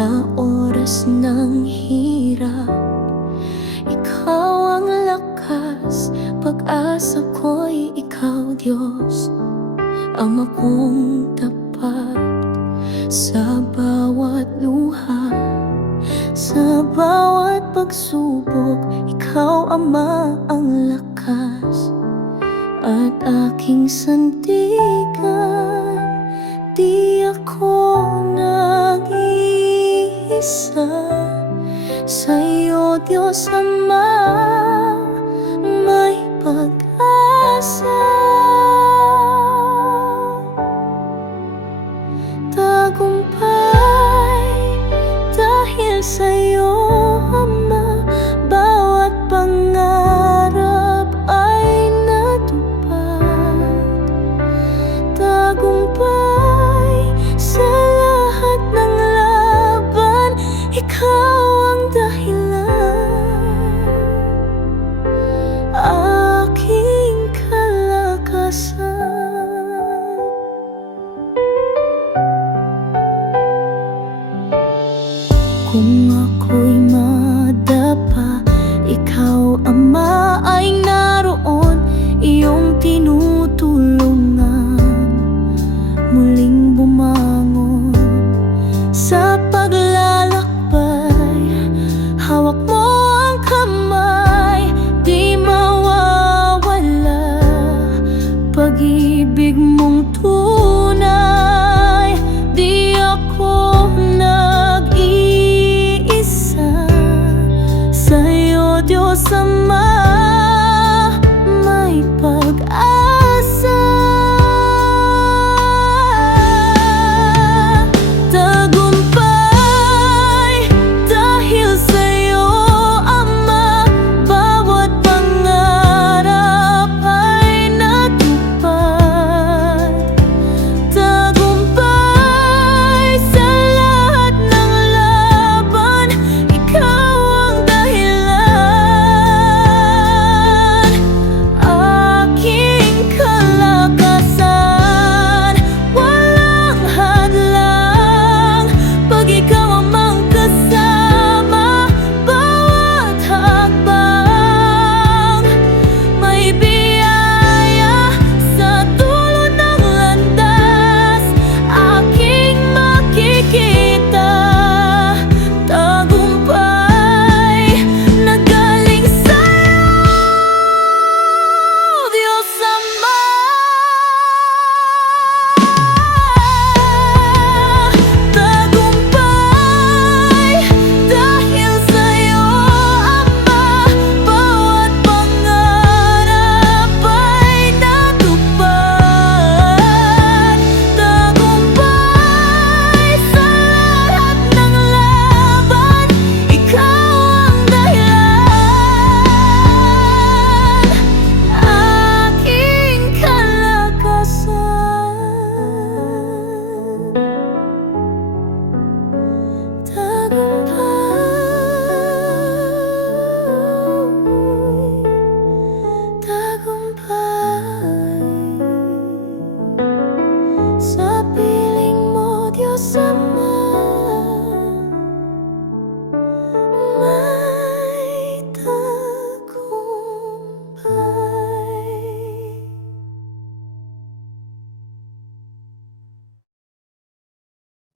sa oras ng hirap Ikaw ang lakas, pag-asa ko'y ikaw Diyos Ama kong tapat. Sa bawat luha Sa bawat pagsubok, ikaw Ama ang lakas. At aking sandigan Diyos Ama may pag-asa. Tagumpay Kung ako'y ma summer